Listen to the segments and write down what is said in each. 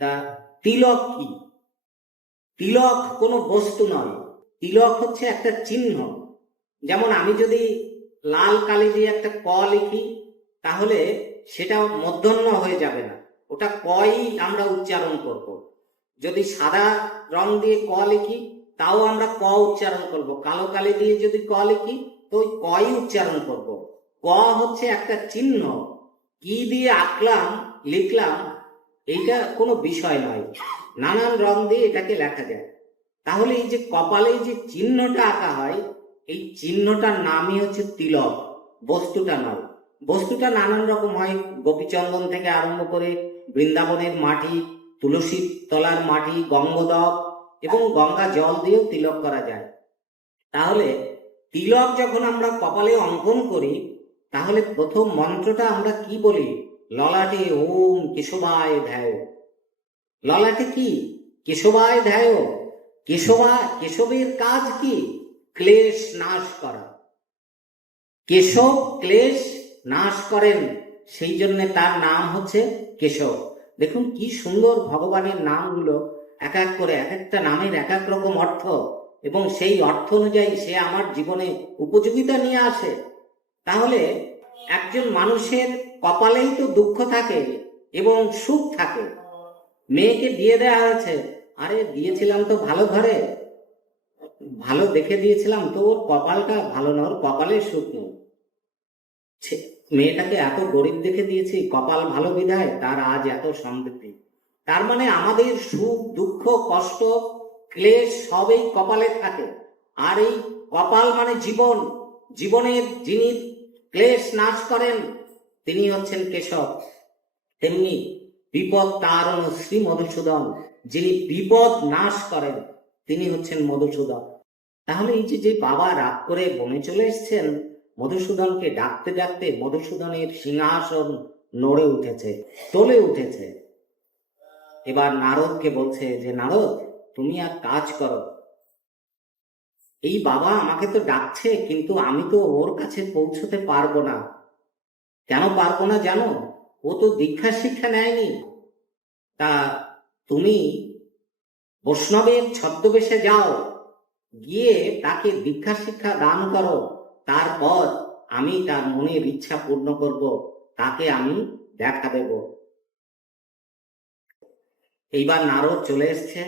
তা তিলক কি? তিলক কোনো বস্তু নয়, তিলক হচ্ছে একটা চিহ্ন। যেমন আমি যদি লাল কালি দিয়ে একটা ক লিখি, তাহলে সেটা মূর্ধন্য হয়ে যাবে না, ওটা কই আমরা উচ্চারণ করব। যদি সাদা রং দিয়ে ক লিখি, তাও আমরা ক উচ্চারণ করব। কালো কালি দিয়ে যদি ক লিখি, তো ওই কই উচ্চারণ করব। ক হচ্ছে একটা চিহ্ন, কি দিয়ে আঁকলাম লিখলাম এইটা কোনো বিষয় নয়, নানান রং দিয়ে এটাকে লেখা যায়। তাহলে এই যে কপালে যে চিহ্নটা আঁকা হয়, এই চিহ্নটার নামই হচ্ছে তিলক, বস্তুটা নয়। বস্তুটা নানান রকম হয়, গোপীচন্দন থেকে আরম্ভ করে বৃন্দাবনের মাটি, তুলসী তলার মাটি, গঙ্গোদক এবং গঙ্গা জল দিয়েও তিলক করা যায়। তাহলে তিলক যখন আমরা কপালে অঙ্কন করি, তাহলে প্রথম মন্ত্রটা আমরা কি বলি? ললাটে ওম কেশবায় ধ্যায়। ললাটে কি? কেশবায় ধ্যায়। কেশবের কাজ কি? ক্লেশ নাশ করা। কেশব ক্লেশ নাশ করেন, সেই জন্য তার নাম হচ্ছে কেশব। দেখুন কি সুন্দর ভগবানের নামগুলো, এক এক করে এক একটা নামের এক এক রকম অর্থ, এবং সেই অর্থ অনুযায়ী সে আমার জীবনে উপযোগিতা নিয়ে আসে। তাহলে একজন মানুষের কপালেই তো দুঃখ থাকে এবং সুখ থাকে। মেয়েকে দিয়ে দেওয়া হয়েছে, আরে দিয়েছিলাম তো ভালো ঘরে, ভালো দেখে দিয়েছিলাম, তো ওর কপালটা ভালো না, ওর কপালে সুখ নেই। মেয়েটাকে এত গরিব দেখে দিয়েছি, কপাল ভালো বিধায় তার আজ এত সমৃদ্ধি। তার মানে আমাদের সুখ দুঃখ কষ্ট ক্লেশ সবই কপালে থাকে। আর এই কপাল মানে জীবন, জীবনের যিনি ক্লেশ নাশ করেন তিনি হচ্ছেন কেশব। তেমনি বিপদ তারণ শ্রী মধুসূদন, যিনি বিপদ নাশ করেন তিনি হচ্ছেন মধুসূদন। তাহলে এই যে বাবা রাগ করে বনে চলে এসছেন, মধুসূদনকে ডাকতে ডাকতে মধুসূদনের সিংহাসন নড়ে উঠেছে, তোলে উঠেছে। এবার নারদকে বলছে যে নারদ, তুমি এক কাজ করো, এই বাবা আমাকে তো ডাকছে, কিন্তু আমি তো ওর কাছে পৌঁছতে পারবো না। কেন পারবো না জানো? ও তো দীক্ষা শিক্ষা নেয়নি। তা তুমি বৈষ্ণবের ছদ্মবেশে যাও, গিয়ে তাকে দীক্ষা শিক্ষা দান করো, তারপর আমি তার মনের ইচ্ছা পূর্ণ করব, তাকে আমি দেখা দেব। এইবার নারদ চলে এসছে,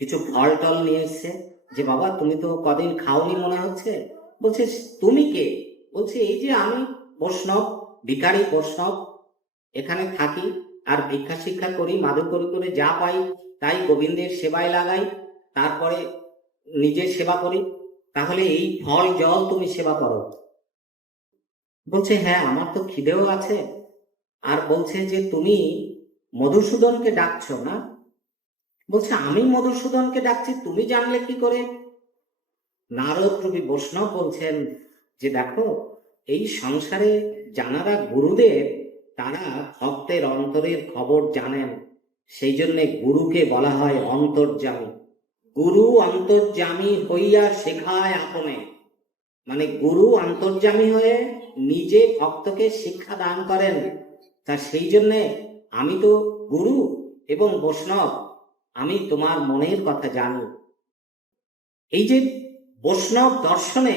কিছু ফল টল নিয়ে এসছে, যে বাবা তুমি তো কদিন খাওনি মনে হচ্ছে। বলছে তুমি কে? বলছে এই যে আমি বৈষ্ণব, ভিখারি বৈষ্ণব, এখানে থাকি আর ভিক্ষা শিক্ষা করি, মাধুকরি করে যা পাই তাই গোবিন্দের সেবায় লাগাই, তারপরে নিজে সেবা করি। তাহলে এই ফল জল তুমি সেবা করো? বলছে হ্যাঁ, আমার তো খিদেও আছে। আর বলছে যে তুমি মধুসূদনকে ডাকছো না? বলছে আমি মধুসূদনকে ডাকছি, তুমি জানলে কি করে? নারদ কবি বৈষ্ণব বলছেন যে দেখো, এই সংসারে যারা গুরুদেব, তারা ভক্তের অন্তরের খবর জানেন, সেই জন্য গুরুকে বলা হয় অন্তর্যামী। গুরু অন্তর্যামী হইয়া শেখায় আপনে, মানে গুরু অন্তর্যামী হয়ে নিজে ভক্তকে শিক্ষা দান করেন। তা সেই জন্যে আমি তো গুরু এবং বৈষ্ণব, আমি তোমার মনের কথা জানি। এই যে বৈষ্ণব দর্শনে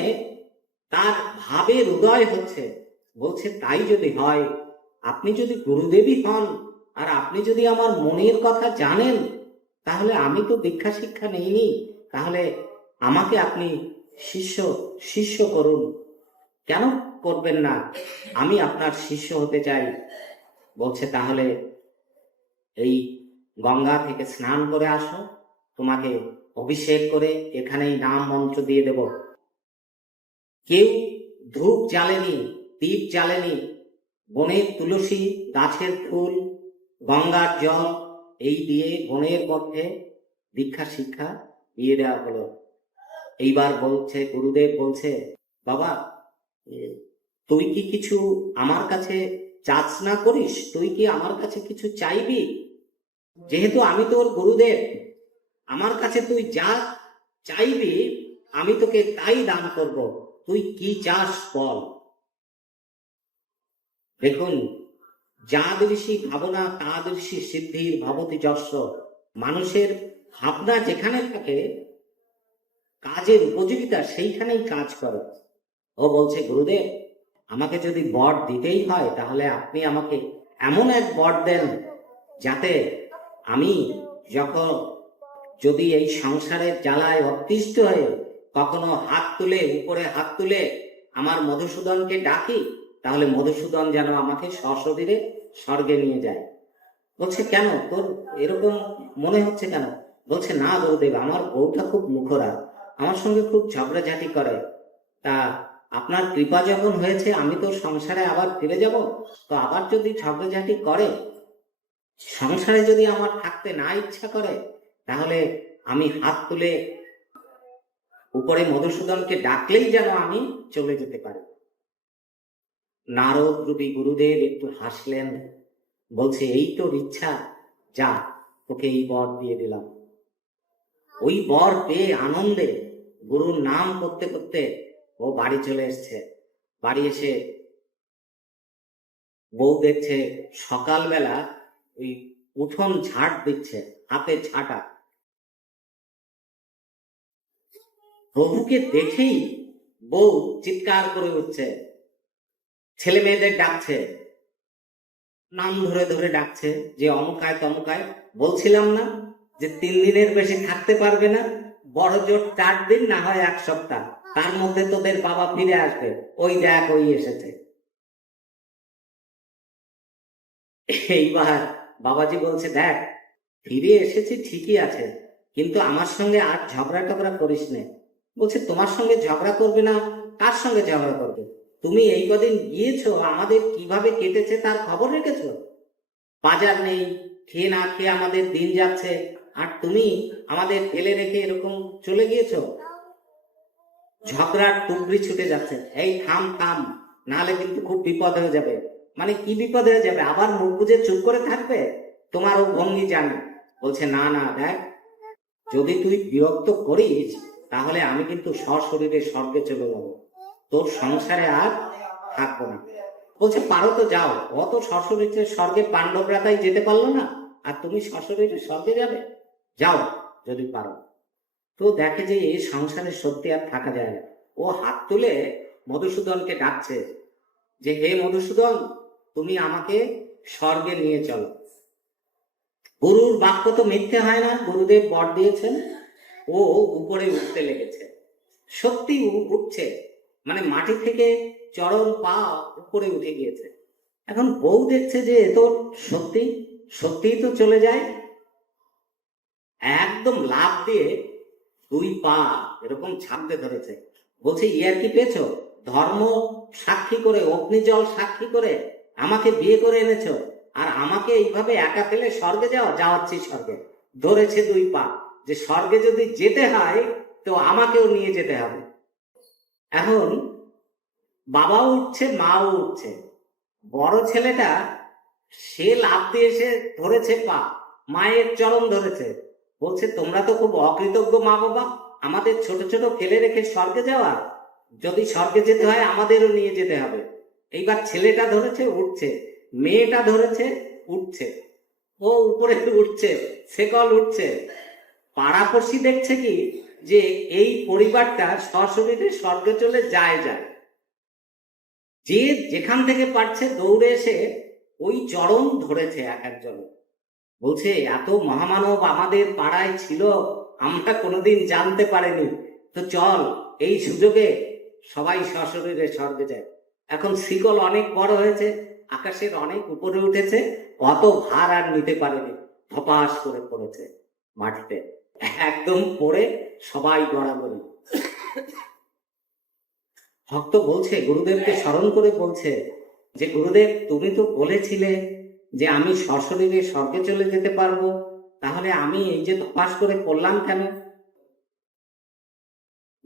তার ভাবের উদয় হচ্ছে। বলছে তাই যদি হয়, আপনি যদি গুরুদেবী হন আর আপনি যদি আমার মনের কথা জানেন, তাহলে আমি তো দীক্ষা শিক্ষা নেইনি, তাহলে আমাকে আপনি শিষ্য শিষ্য করুন। কেন করবেন না? আমি আপনার শিষ্য হতে চাই। বলছে তাহলে এই গঙ্গা থেকে স্নান করে আসো, তোমাকে অভিষেক করে এখানেই নাম মন্ত্র দিয়ে দেব। কেউ ধূপ জ্বালেনি, দীপ জ্বালেনি, বনের তুলসী, গাছের ফুল, গঙ্গার জল, এই দিয়ে বনের মধ্যে দীক্ষা শিক্ষা দিয়ে দেওয়া হলো। এইবার বলছে গুরুদেব, বলছে বাবা তুই কি কিছু আমার কাছে যাচনা করিস? তুই কি আমার কাছে কিছু চাইবি? যেহেতু আমি তোর গুরুদেব, আমার কাছে তুই যা চাইবি আমি তোকে তাই দান করব, তুই কি চাস বল। দেখুন, যাদৃশী ভাবনা তাদৃশী সিদ্ধির ভবতি যস্য। মানুষের ভাবনা যেখানে থাকে, কাজের উপযোগিতা সেইখানেই কাজ করে। ও বলছে, গুরুদেব আমাকে যদি বর দিতেই হয় তাহলে আপনি আমাকে এমন এক বর দেন যাতে আমি যখন যদি এই সংসারের জ্বালায় অতিষ্ঠ হয়ে কখনো হাত তুলে উপরে হাত তুলে আমার মধুসূদনকে ডাকি, তাহলে মধুসূদন যেন আমাকে সশরীরে স্বর্গে নিয়ে যায়। বলছে, কেন তোর এরকম মনে হচ্ছে কেন? বলছে, না গুরুদেব, আমার বউটা খুব মুখরা, আমার সঙ্গে খুব ঝগড়াঝাটি করে। তা আপনার কৃপা যখন হয়েছে আমি তো সংসারে আবার ফিরে যাব, তো আবার যদি ঝগড়াঝাটি করে, সংসারে যদি আমার থাকতে না ইচ্ছা করে, তাহলে আমি হাত তুলে উপরে মধুসূদনকে ডাকলেই যেন আমি চলে যেতে পারি। নারদ রূপী গুরুদেব একটু হাসলেন, বলছে, এই তোর ইচ্ছা, যা, তোকে এই বর দিয়ে দিলাম। ওই বর পেয়ে আনন্দে গুরুর নাম করতে করতে ও বাড়ি চলে এসছে। বাড়ি এসে বউ দেখছে সকালবেলা ওই উঠোন ঝাড় দিচ্ছে, হাতে ঝাঁটা। প্রভুকে দেখেই বউ চিৎকার করে উঠছে, ছেলে মেয়েদের ডাকছে, নাম ধরে ধরে ডাকছে, যে অমুকায় তমুকায়, বলছিলাম না যে 3 দিনের বেশি থাকতে পারবে না, বড় জোর 4 দিন, না হয় 1 সপ্তাহ, তার মধ্যে তোদের বাবা ফিরে আসবে, ওই দেখ ওই এসেছে। এইবার বাবাজি বলছে, দেখ ফিরে এসেছি ঠিকই আছে, কিন্তু আমার সঙ্গে আর ঝগড়া টগড়া করিস নে। বলছে, তোমার সঙ্গে ঝগড়া করবে না, কার সঙ্গে ঝগড়া করবে? তুমি এই কদিন গিয়েছো, আমাদের কিভাবে কেটেছে তার খবর রেখেছো? বাজার নেই, খেয়ে না খেয়ে আমাদের দিন যাচ্ছে, আর তুমি আমাদের ফেলে রেখে এরকম চলে গিয়েছো। ঝগড়ার টুকরি ছুটে যাচ্ছে। এই থাম থাম, নাহলে কিন্তু খুব বিপদ হয়ে যাবে। মানে কি বিপদ হয়ে যাবে? আবার মুখ বুজে চুপ করে থাকবে? তোমার ও ভঙ্গি জানি। বলছে, না না, দেখ, যদি তুই বিরক্ত করিস তাহলে আমি কিন্তু সশরীরে স্বর্গে চলে যাবো, তোর সংসারে আর থাকবো না। বলছে, পারো তো যাও, অত সশরীরে স্বর্গে পাণ্ডবরা তাই যেতে পারলো না, আর তুমি সশরীরে স্বর্গে যাবে? যাও যদি পারো। তো দেখে যে এই সংসারে সত্যি আর থাকা যায় না। ও হাত তুলে মধুসূদনকে ডাকছে যে, হে মধুসূদন, তুমি আমাকে স্বর্গে নিয়ে চলো। গুরুর বাক্য তো মিথ্যে হয় না, গুরুদেব বর দিয়েছেন। ও উপরে উঠতে লেগেছে, সত্যি উঠছে, মানে মাটি থেকে চরণ পা উপরে উঠে গিয়েছে। এখন বউ দেখছে যে এ তো সত্যি সত্যিই তো চলে যায়, একদম লাফ দিয়ে 2 পা এরকম ছাপতে ধরেছে। বলছে, ইয়ার কি পেয়েছো? ধর্ম সাক্ষী করে, অগ্নিজল সাক্ষী করে আমাকে বিয়ে করে এনেছো, আর আমাকে এইভাবে একা ফেলে স্বর্গে যাওয়াচ্ছি স্বর্গে। ধরেছে 2 পা, যে স্বর্গে যদি যেতে হয় তো আমাকেও নিয়ে যেতে হবে। এখন বাবাও উঠছে, মাও উঠছে। বড় ছেলেটা সে লাফ দিয়ে এসে ধরেছে পা, মায়ের চরণ ধরেছে। বলছে, তোমরা তো খুব অকৃতজ্ঞ মা বাবা, আমাদের ছোট ছোট ফেলে রেখে স্বর্গে যাওয়া, যদি স্বর্গে যেতে হয় আমাদেরও নিয়ে যেতে হবে। এইবার ছেলেটা ধরেছে, উঠছে, মেয়েটা ধরেছে, উঠছে, ও উপরে উঠছে, সেকল উঠছে। পাড়াপড়শি দেখছে কি যে এই পরিবারটা সশরীরে স্বর্গে চলে যায়। যে যেখান থেকে পারছে দৌড়ে এসে ওই চরণ ধরেছে এক একজন। বলছে, এত মহামানব আমাদের পাড়ায় ছিল, আমরা কোনোদিন জানতে পারিনি, তো চল এই সুযোগে সবাই সশরীরে স্বর্গে যায়। এখন শিকল অনেক বড় হয়েছে, আকাশের অনেক উপরে উঠেছে, অত ভার আর নিতে পারেনি, ধপাস করে পড়েছে মাটিতে, একদম পড়ে সবাই গড়াগড়ি। ভক্ত বলছে, গুরুদেবকে স্মরণ করে বলছে যে, গুরুদেব তুমি তো বলেছিলে যে আমি সশরীরে স্বর্গে চলে যেতে পারবো, তাহলে আমি এই যে ধপাস করে পড়লাম কেন?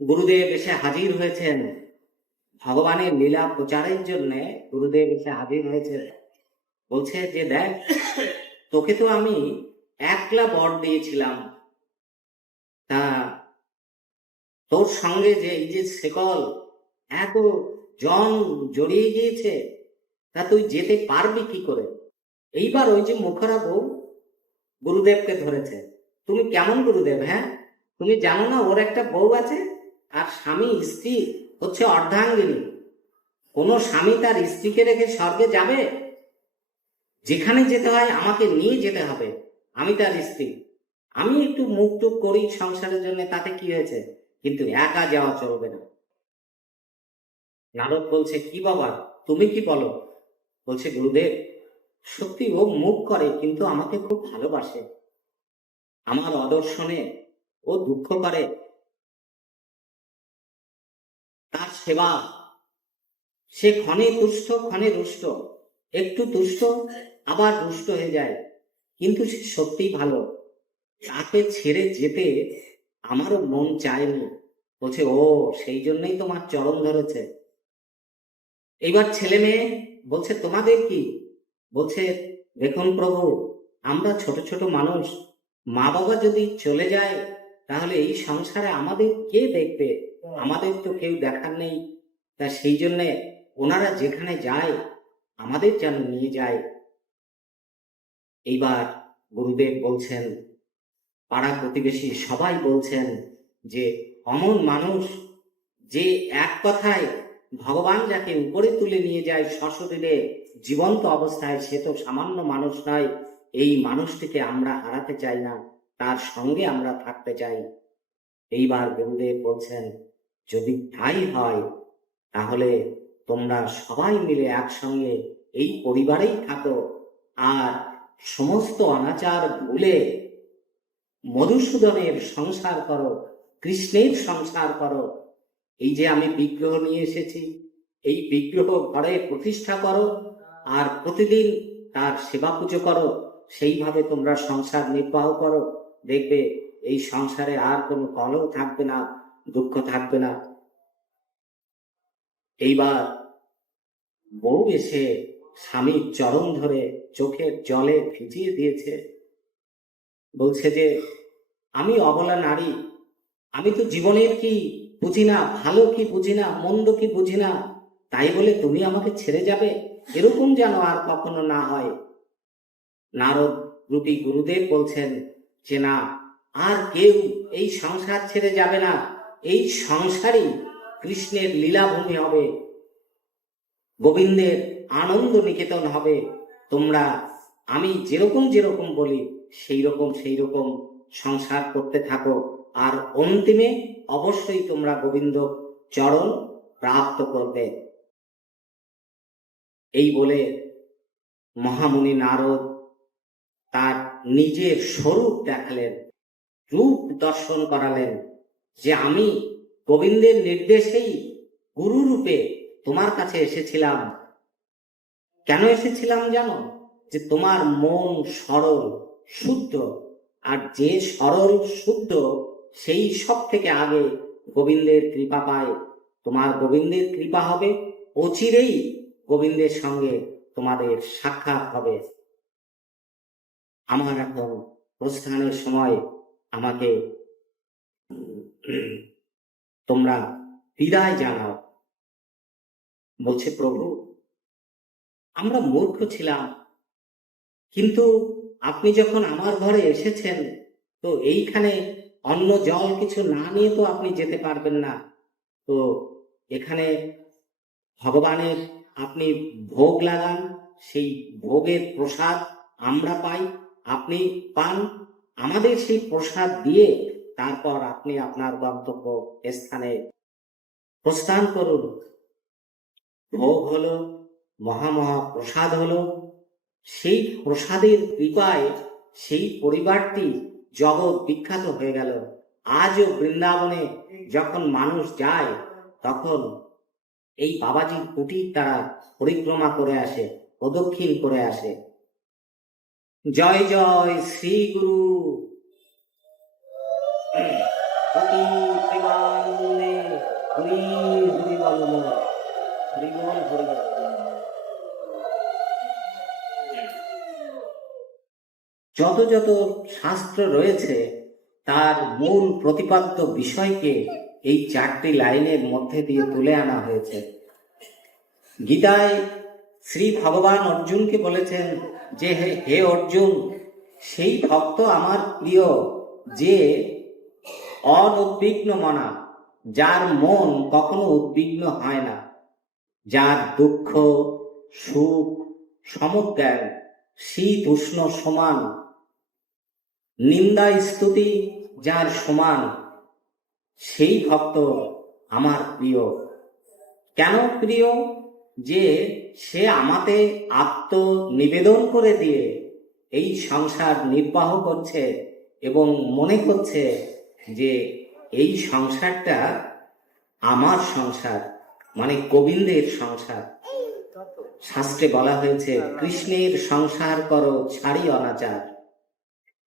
গুরুদেব এসে হাজির হয়েছেন, ভগবানের লীলা প্রচারের জন্য গুরুদেব এসে হাজির হয়েছে। বলছে যে, দেখ, তোকে তো আমি একলা বর দিয়েছিলাম, তা তোর সঙ্গে যে এই যে শেকল এত জন জড়িয়ে গিয়েছে, তা তুই যেতে পারবি কি করে? এইবার ওই যে মুখরা বউ গুরুদেবকে ধরেছে, তুমি কেমন গুরুদেব? হ্যাঁ, তুমি জানো না ওর একটা বউ আছে, আর স্বামী স্ত্রী হচ্ছে অর্ধাঙ্গিনী। কোন স্বামী তার স্ত্রীকে রেখে স্বর্গে যাবে? যেখানে যেতে হয় আমাকে নিয়ে যেতে হবে, আমি তার স্ত্রী। আমি একটু মুখ টুক করি সংসারের জন্য, তাতে কি হয়েছে, কিন্তু একা যাওয়া চলবে না। নারদ বলছে, কি বাবা তুমি কি বলো? বলছে, গুরুদেব সত্যি ও মুখ করে, কিন্তু আমাকে খুব ভালোবাসে। আমার অদর্শনে ও দুঃখ করে, তার সেবা, সে ক্ষণে তুষ্ট ক্ষণে রুষ্ট, একটু তুষ্ট আবার রুষ্ট হয়ে যায়, কিন্তু সে সত্যিই ভালো। তাকে ছেড়ে যেতে আমারও মন চায়নি। বলছে, ও সেই জন্যই তোমার চরণ ধরেছে। এইবার ছেলে মেয়ে বলছে, তোমাদের কি? বলছে, দেখুন প্রভু, আমরা ছোট ছোট মানুষ, মা বাবা যদি চলে যায় তাহলে এই সংসারে আমাদের কে দেখবে? আমাদের তো কেউ দেখার নেই। তা সেই জন্যে ওনারা যেখানে যায় আমাদের যেন নিয়ে যায়। এইবার গুরুদেব বলছেন, পাড়া প্রতিবেশী সবাই বলছেন যে অমন মানুষ, যে এক কথায় ভগবান যাকে উপরে তুলে নিয়ে যায় সশরীরে জীবন্ত অবস্থায়, সে তো সামান্য মানুষ নয়। এই মানুষটিকে আমরা হারাতে চাই না, তার সঙ্গে আমরা থাকতে চাই। এইবার গুরুদেব বলছেন, যদি তাই হয় তাহলে তোমরা সবাই মিলে একসঙ্গে এই পরিবারেই থাকো, আর সমস্ত অনাচার ভুলে মধুসূদনের সংসার করো, কৃষ্ণের সংসার করো। এই যে আমি বিগ্রহ নিয়ে এসেছি, এই বিগ্রহ ঘরে প্রতিষ্ঠা করো, আর প্রতিদিন তার সেবা পুজো করো। সেইভাবে তোমরা সংসার নির্বাহ করো, দেখবে এই সংসারে আর কোনো কলহ থাকবে না, দুঃখ থাকবে না। এইবার বউ এসে স্বামীর চরণ ধরে চোখের জলে ভিজিয়ে দিয়েছে। বলছে যে, আমি অবলা নারী, আমি তো জীবনের কি বুঝি না, ভালো কি বুঝি না, মন্দ কি বুঝি না, তাই বলে তুমি আমাকে ছেড়ে যাবে? এরকম যেন আর কখনো না হয়। নারদ রূপী গুরুদেব বলছেন যে, না, আর কেউ এই সংসার ছেড়ে যাবে না। এই সংসারই কৃষ্ণের লীলাভূমি হবে, গোবিন্দের আনন্দ নিকেতন হবে। তোমরা, আমি যেরকম যেরকম বলি সেই রকম সংসার করতে থাকো, আর অন্তিমে অবশ্যই তোমরা গোবিন্দ চরণ প্রাপ্ত করবে। এই বলে মহামুনি নারদ তার নিজের স্বরূপ দেখালেন, রূপ দর্শন করালেন, যে আমি গোবিন্দের নির্দেশেই গুরু রূপে তোমার কাছে এসেছিলাম। কেন এসেছিলাম জানো? যে তোমার মন সরল শুদ্ধ, আর যে সরল শুদ্ধ সেই সব থেকে আগে গোবিন্দের কৃপা পায়। তোমার গোবিন্দের কৃপা হবে, অচিরেই গোবিন্দের সঙ্গে তোমাদের সাক্ষাৎ হবে। আমার এখন প্রস্থানের সময়, আমাকে তোমরা বিদায় জানাও। বলছে, প্রভু আমরা মূর্খ ছিলাম, কিন্তু আপনি যখন আমার ঘরে এসেছেন, তো এইখানে অন্ন জল কিছু না নিয়ে তো আপনি যেতে পারবেন না। তো এখানে ভগবানের আপনি ভোগ লাগান, সেই ভোগের প্রসাদ আমরা পাই, আপনি পান। আমাদের সেই প্রসাদ দিয়ে তারপর আপনি আপনার গন্তব্য স্থানে প্রস্থান করুন। ভোগ হলো, মহা প্রসাদ হলো, সেই প্রসাদের কৃপায় সেই পরিবারটি জগৎ বিখ্যাত হয়ে গেল। আজও বৃন্দাবনে যখন মানুষ যায়, তখন এই বাবাজির কুটির তারা পরিক্রমা করে আসে, প্রদক্ষিণ করে আসে। জয় জয় শ্রী গুরু। অতি প্রেমানন্দে হরি হরি বল, হরি বল, হরি বল। যত যত শাস্ত্র রয়েছে তার মূল প্রতিপাদ্য বিষয়কে এই 4টি লাইনের মধ্যে দিয়ে তুলে আনা হয়েছে। গীতায় শ্রী ভগবান অর্জুনকে বলেছেন যে হে হে অর্জুন, সেই ভক্ত আমার প্রিয় যে অনুদ্বিগ্ন মনা, যার মন কখনো উদ্বিগ্ন হয় না, যার দুঃখ সুখ সমজ্ঞান, শীত উষ্ণ সমান, নিন্দা স্তুতি যার সমান, সেই ভক্ত আমার প্রিয়। কেন প্রিয়? যে সে আমাকে আত্মনিবেদন করে দিয়ে এই সংসার নির্বাহ করছে এবং মনে করছে যে এই সংসারটা আমার সংসার, মানে গোবিন্দের সংসার। শাস্ত্রে বলা হয়েছে কৃষ্ণের সংসার করো ছাড়ি অনাচার।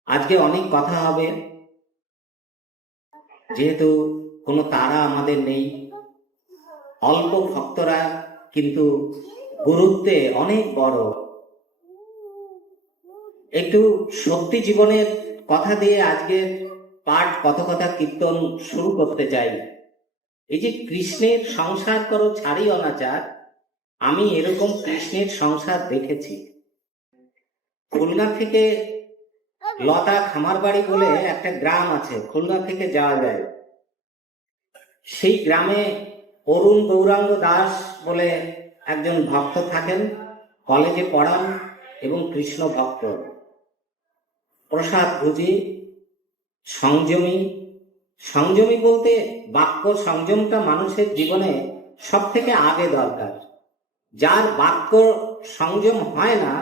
আজকে অনেক কথা হবে, যেহেতু কোনো তারা আমাদের নেই, অল্প ভক্তরা কিন্তু গুরুত্বে অনেক বড়। একটু সত্যি জীবনের কথা দিয়ে আজকে পাঠ কথকথা কীর্তন শুরু করতে চাই। এই যে কৃষ্ণের সংসার করো ছাড়ি অনাচার, আমি এরকম কৃষ্ণের সংসার দেখেছি। খুলনা থেকে লতা খামারবাড়ি বলে একটা গ্রাম আছে, খুলনা থেকে যাওয়া যায়। সেই গ্রামে অরুণ গৌরাঙ্গ দাস বলে একজন ভক্ত থাকেন, কলেজে পড়ান এবং কৃষ্ণ ভক্ত, প্রসাদ ভুজি, সংযমী। সংযমী বলতে বাক্য সংযমটা মানুষের জীবনে সব থেকে আগে দরকার। যার বাক্য সংযম হয় না,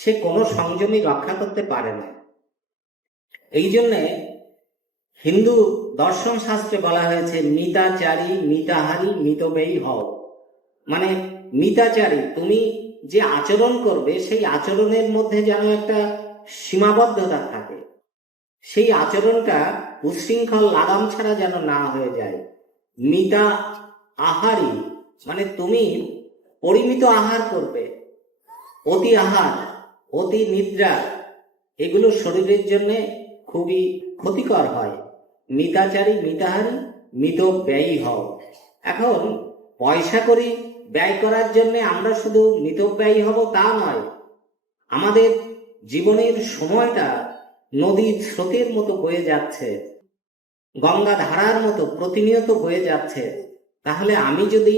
সে কোনো সংযমই রক্ষা করতে পারে না। এই জন্যে হিন্দু দর্শন শাস্ত্রে বলা হয়েছে মিতাচারী মিতাহারী মিতব্যয়ী হও। মানে মিতাচারী, তুমি যে আচরণ করবে সেই আচরণের মধ্যে যেন একটা সীমাবদ্ধতা থাকে, সেই আচরণটা উচ্ছৃঙ্খল লাগাম ছাড়া যেন না হয়ে যায়। মিতা আহারী মানে তুমি পরিমিত আহার করবে। অতি আহার, অতি নিদ্রা এগুলো শরীরের জন্য খুবই ক্ষতিকর হয়। মিতাচারী মিতাহারী মিত ব্যয়ী হও। এখন পয়সা করি ব্যয় করার জন্য আমরা শুধু মিতব্যয়ী হব তা নয়, আমাদের জীবনের সময়টা নদীর স্রোতের মতো বয়ে যাচ্ছে, গঙ্গা ধারার মতো প্রতিনিয়ত বয়ে যাচ্ছে। তাহলে আমি যদি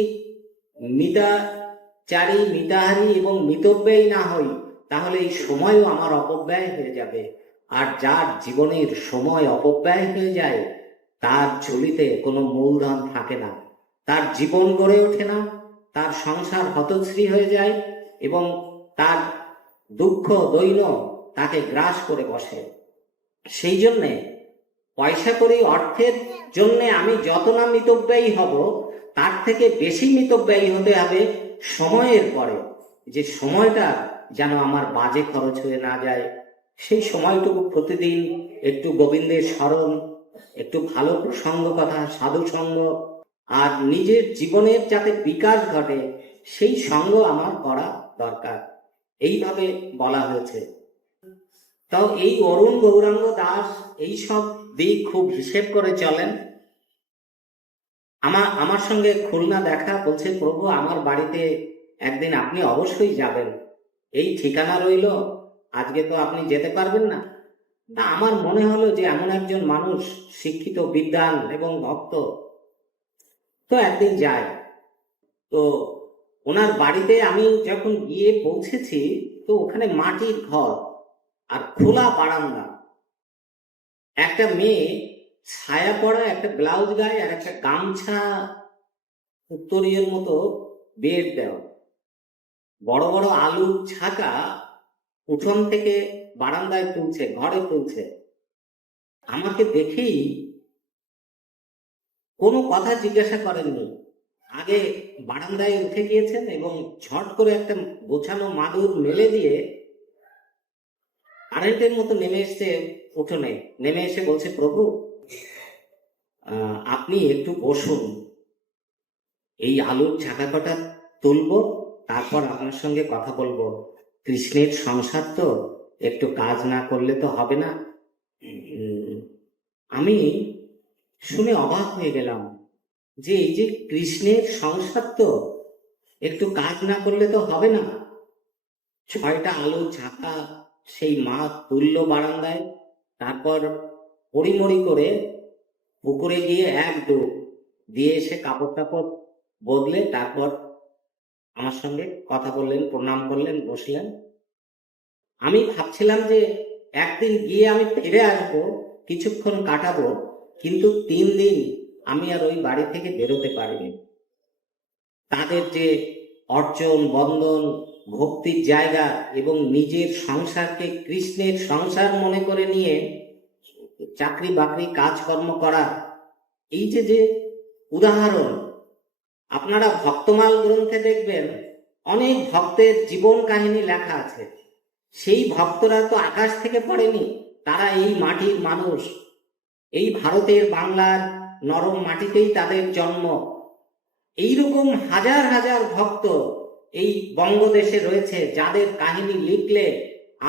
মিতাচারী মিতাহারী এবং মিতব্যয়ী না হই, তাহলে এই সময়ও আমার অপব্যয় হয়ে যাবে। আর যার জীবনের সময় অপব্যয় হয়ে যায়, তার ঝুলিতে কোনো মূলধন থাকে না, তার জীবন গড়ে ওঠে না, তার সংসার হতশ্রী হয়ে যায় এবং তার দুঃখ দৈন্য তাকে গ্রাস করে বসে। সেই জন্যে পয়সা করি অর্থের জন্য আমি যত না মিতব্যয়ী হব, তার থেকে বেশি মিতব্যয়ী হতে হবে সময়ের পরে। যে সময়টা যেন আমার বাজে খরচ হয়ে না যায়, সেই সময়টুকু প্রতিদিন একটু গোবিন্দের স্মরণ, একটু ভালো প্রসঙ্গ কথা, সাধু সঙ্গ, আর নিজের জীবনের যাতে বিকাশ ঘটে সেই সঙ্গ আমার করা দরকার, এইভাবে বলা হয়েছে। তো এই অরুণ গৌরাঙ্গ দাস এই সব দিক খুব হিসেব করে চলেন। আমার সঙ্গে খুলনা দেখা, বলছে প্রভু আমার বাড়িতে একদিন আপনি অবশ্যই যাবেন, এই ঠিকানা রইল, আজকে তো আপনি যেতে পারবেন না। তা আমার মনে হলো যে এমন একজন মানুষ শিক্ষিত, বিদ্বান এবং ভক্ত, তো একদিন যায়। তো ওনার বাড়িতে আমি যখন গিয়ে পৌঁছেছি, তো ওখানে মাটির ঘর আর খোলা বারান্দা, একটা মেয়ে ছায়া পড়া একটা ব্লাউজ গায়ে আর একটা গামছা উত্তরীয়ের মতো বেড দেওয়া, বড় বড় আলুর ছাকা উঠোন থেকে বারান্দায় তুলছে, ঘরে তুলছে। আমাকে দেখেই কোনো কথা জিজ্ঞাসা করেননি, আগে বারান্দায় উঠে গিয়েছেন এবং ঝট করে একটা গোছানো মাদুর মেলে দিয়ে কারেন্টের মতো নেমে এসছে উঠোনে। নেমে এসে বলছে প্রভু আপনি একটু বসুন, এই আলুর ছাকা কটা তুলবো, তারপর আপনার সঙ্গে কথা বলবো। কৃষ্ণের সংসার তো, একটু কাজ না করলে তো হবে না। আমি শুনে অবাক হয়ে গেলাম যে এই যে কৃষ্ণের সংসার তো, একটু কাজ না করলে তো হবে না। 6টা আলু ঝাঁকা সেই মা তুললো বারান্দায়, তারপর পড়িমড়ি করে পুকুরে গিয়ে এক ডুব দিয়ে এসে কাপড় টাপড় বদলে তারপর আমার সঙ্গে কথা বললেন, প্রণাম করলেন, বসলেন। আমি ভাবছিলাম যে একদিন গিয়ে আমি ফিরে আসবো, কিছুক্ষণ কাটাবো, কিন্তু 3 দিন আমি আর ওই বাড়ি থেকে বেরোতে পারিনি। তাদের যে অর্চন, বন্ধন, ভক্তির জায়গা এবং নিজের সংসারকে কৃষ্ণের সংসার মনে করে নিয়ে চাকরি বাকরি কাজকর্ম করা, এই যে যে উদাহরণ, আপনারা ভক্তমাল গ্রন্থে দেখবেন অনেক ভক্তের জীবন কাহিনী লেখা আছে। সেই ভক্তরা তো আকাশ থেকে পড়েনি, তারা এই মাটির মানুষ, এই ভারতের বাংলার নরম মাটিতেই তাদের জন্ম। এইরকম হাজার হাজার ভক্ত এই বঙ্গদেশে রয়েছে, যাদের কাহিনী লিখলে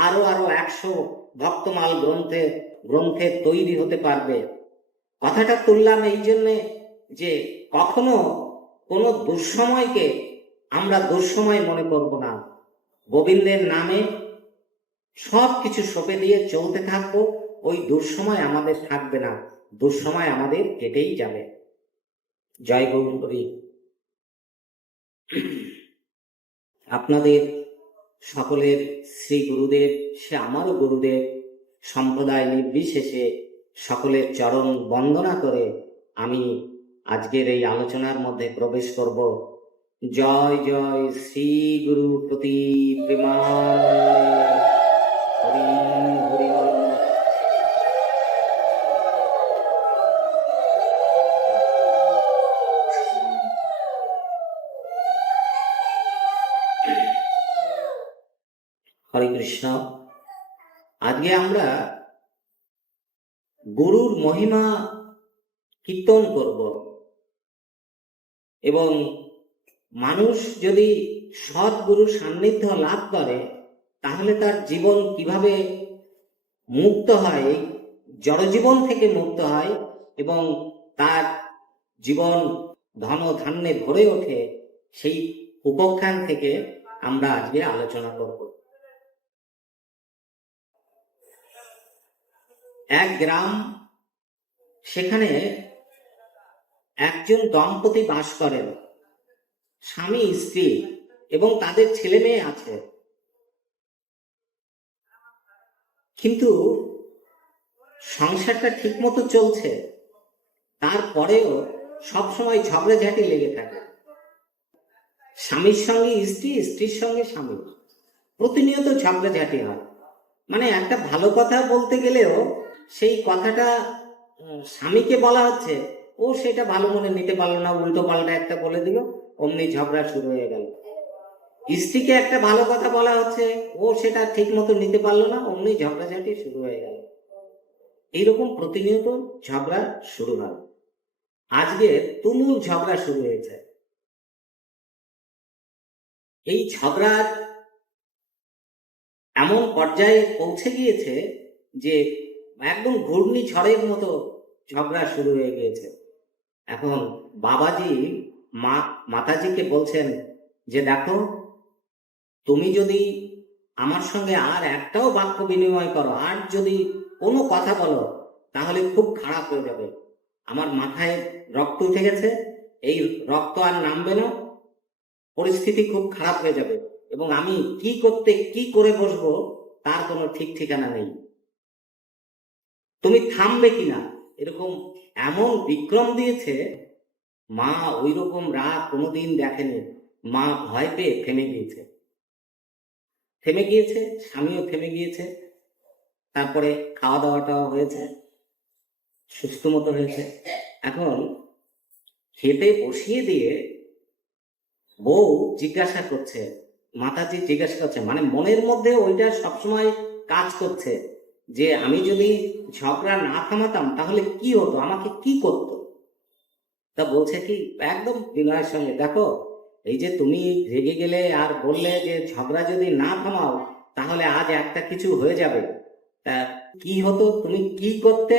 আরো আরো 100 ভক্তমাল গ্রন্থে তৈরি হতে পারবে। কথাটা তুললাম এই জন্যে যে কখনো কোনো দুঃসময়কে আমরা দুঃসময় মনে করব না। গোবিন্দের নামে সব কিছু সঁপে দিয়ে চলতে থাকবো, ওই দুঃসময় আমাদের থাকবে না, দুঃসময় আমাদের কেটেই যাবে। জয় গৌরী। আপনাদের সকলের শ্রী গুরুদেব, সে আমারও গুরুদেব, সম্প্রদায় নির্বিশেষে সকলের চরণ বন্দনা করে আমি আজকের এই আলোচনার মধ্যে প্রবেশ করব। জয় জয় শ্রী গুরু প্রতি প্রেমানন্দে। হরি হরি বল। হরে কৃষ্ণ। আজকে আমরা গুরুর মহিমা কীর্তন করব এবং মানুষ যদি সৎ গুরুর সান্নিধ্য লাভ করে তাহলে তার জীবন কিভাবে মুক্ত হয়, জড়জীবন থেকে মুক্ত হয় এবং তার জীবন ধন ধান্যে ভরে ওঠে, সেই উপাখ্যান থেকে আমরা আজকে আলোচনা করব। এক গ্রাম, সেখানে একজন দম্পতি বাস করেন, স্বামী স্ত্রী, এবং তাদের ছেলে মেয়ে আছে। কিন্তু সংসারটা ঠিক মতো চলছে, তারপরেও সবসময় ঝগড়াঝাটি লেগে থাকে। স্বামীর সঙ্গে স্ত্রী, স্ত্রীর সঙ্গে স্বামী, প্রতিনিয়ত ঝগড়াঝাটি হয়। মানে একটা ভালো কথা বলতে গেলেও সেই কথাটা স্বামীকে বলা হচ্ছে, ও সেটা ভালো মনে নিতে পারলো না, উল্টো পাল্টা একটা বলে দিল, অমনি ঝগড়া শুরু হয়ে গেল। স্ত্রীকে একটা ভালো কথা বলা হচ্ছে, ও সেটা ঠিক মতো নিতে পারলো না, অমনি ঝগড়াঝাটি শুরু হয়ে গেল। এইরকম প্রতিনিয়ত ঝগড়া শুরু হয়। আজকে তুমুল ঝগড়া শুরু হয়েছে। এই ঝগড়ার এমন পর্যায়ে পৌঁছে গিয়েছে যে একদম ঘূর্ণিঝড়ের মতো ঝগড়া শুরু হয়ে গিয়েছে। এখন বাবাজি মাতাজিকে বলছেন যে দেখো, তুমি যদি আমার সঙ্গে আর একটাও বাক্য বিনিময় করো, আর যদি কোনো কথা বলো, তাহলে খুব খারাপ হয়ে যাবে। আমার মাথায় রক্ত উঠে গেছে, এই রক্ত আর নামবে না, পরিস্থিতি খুব খারাপ হয়ে যাবে এবং আমি কি করে বসবো তার কোনো ঠিক ঠিকানা নেই। তুমি থামবে কিনা, এরকম এমন বিক্রম দিয়েছে। মা ওই রকম রাগ কোনোদিন দেখেনি। মা ভয় পেয়ে থেমে গিয়েছে, স্বামীও থেমে গিয়েছে। তারপরে খাওয়া দাওয়াটাও হয়েছে, সুস্থ মতো হয়েছে। এখন খেতে বসিয়ে দিয়ে বউ জিজ্ঞাসা করছে, মাতাজি জিজ্ঞাসা করছে, মানে মনের মধ্যে ওইটা সবসময় কাজ করছে যে আমি যদি ঝগড়া না থামাতাম তাহলে কি হতো, আমাকে কি করতো। তা বলছে কি একদম বিনয়ের সঙ্গে, দেখো এই যে তুমি রেগে গেলে আর বললে যে ঝগড়া যদি না থামাও তাহলে আজ একটা কিছু হয়ে যাবে, তা কি হতো, তুমি কি করতে?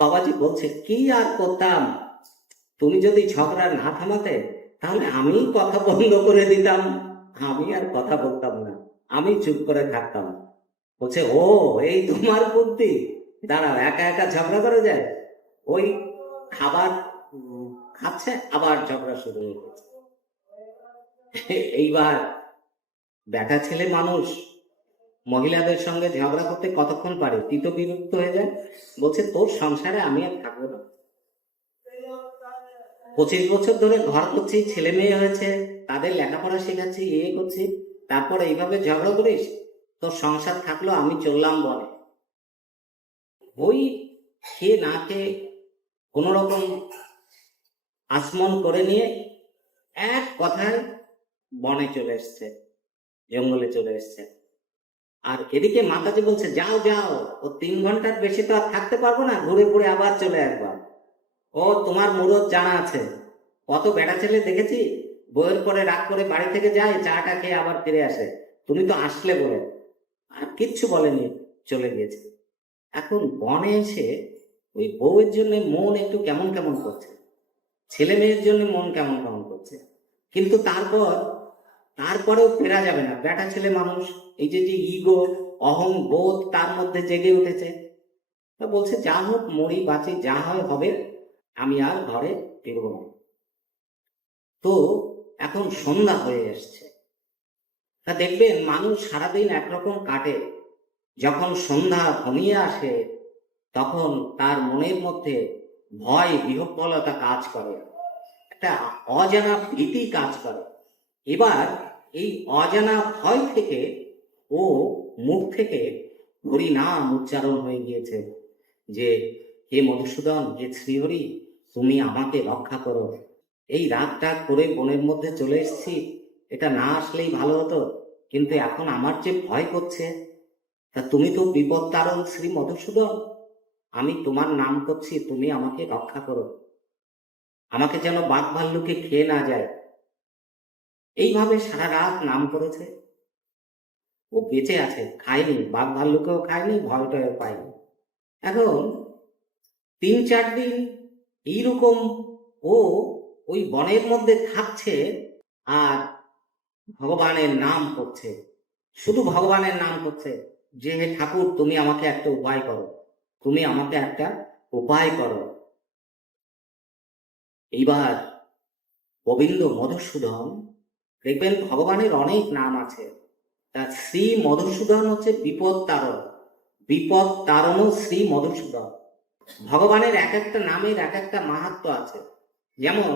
বাবাজি বলছে, কি আর করতাম, তুমি যদি ঝগড়া না থামাতে তাহলে আমি কথা বন্ধ করে দিতাম। আমি আর কথা বলতাম না, আমি চুপ করে থাকতাম। বলছে, ও এই তোমার বুদ্ধি, দাঁড়াও, একা একা ঝগড়া করে যায়। ওই খাবার খাচ্ছে, আবার ঝগড়া শুরু হয়ে গেছে। এইবার বেটা ছেলে মানুষ মহিলাদের সঙ্গে ঝগড়া করতে কতক্ষণ পারে, তিত বিরক্ত হয়ে যায়। বলছে, তোর সংসারে আমি আর থাকবো না। 25 বছর ধরে ঘর করছি, ছেলে মেয়ে হয়েছে, তাদের লেখাপড়া শেখাচ্ছি, করছি, তারপর এইভাবে ঝগড়া করিস? তোর সংসার থাকলো, আমি চললাম বনে। ওই খেয়ে না খেয়ে কোন রকম আসমন করে নিয়ে এক কথায় বনে চলে এসছে, জঙ্গলে চলে এসছে। আর এদিকে মাতাজি বলছে, যাও যাও, ও 3 ঘন্টার বেশি তো আর থাকতে পারবো না, ঘুরে ঘুরে আবার চলে আসবা। ও তোমার মুরত জানা আছে, কত বেটা ছেলে দেখেছি বইয়ের পরে রাগ করে বাড়ি থেকে যায়, চাটা খেয়ে আবার ফিরে আসে, তুমি তো আসলে বলে। আর কিচ্ছু বলেনি, চলে গিয়েছে। এখন বনে এসে ওই বউয়ের জন্য মন একটু কেমন কেমন করছে, ছেলে মেয়ের জন্য মন কেমন কেমন করছে, কিন্তু তারপরেও ফেরা যাবে না। বেটা ছেলে মানুষ, এই যে যে ইগো, অহং বোধ তার মধ্যে জেগে উঠেছে। তা বলছে, যা হোক, মরি বাঁচি, যা হয় হবে, আমি আর ঘরে ফিরব না। তো এখন সন্ধ্যা হয়ে এসছে। তা দেখবেন মানুষ সারাদিন একরকম কাটে, যখন সন্ধ্যা ঘনিয়ে আসে তখন তার মনের মধ্যে ভয় বিহ্বলতা কাজ করে, একটা অজানা ভীতি কাজ করে। এবার এই অজানা ভয় থেকে ও মুখ থেকে হরি নাম উচ্চারণ হয়ে গিয়েছে, যে হে মধুসূদন, হে শ্রীহরি, তুমি আমাকে রক্ষা করো। এই রাতটা করে বনের মধ্যে চলে এসেছি, এটা না আসলেই ভালো হতো, কিন্তু এখন আমার যে ভয় করছে, তা তুমি তো বিপদ তারণ শ্রী মধুসূদন, আমি তোমার নাম করছি, তুমি আমাকে রক্ষা করো, আমাকে যেন বাঘ ভাল্লুকে খেয়ে না যায়। এইভাবে সারা রাত নাম করেছে। ও বেঁচে আছে, খায়নি, বাঘ ভাল্লুকেও খায়নি, ভয়টাও পায়নি। এখন 3-4 দিন এইরকম ও ওই বনের মধ্যে থাকছে আর ভগবানের নাম করছে, শুধু ভগবানের নাম করছে, যে হে ঠাকুর, তুমি আমাকে একটা উপায় করো, তুমি আমাকে একটা উপায় করো। এইবার গোবিন্দ মধুসূদন, দেখবেন ভগবানের অনেক নাম আছে, তা শ্রী মধুসূদন হচ্ছে বিপদ তারণ, বিপদ তারণ শ্রী মধুসূদন। ভগবানের এক একটা নামের এক একটা মাহাত্ম্য আছে। যেমন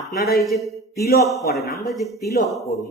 আপনারা এই যে তিলক করেন, আমরা যে তিলক করি,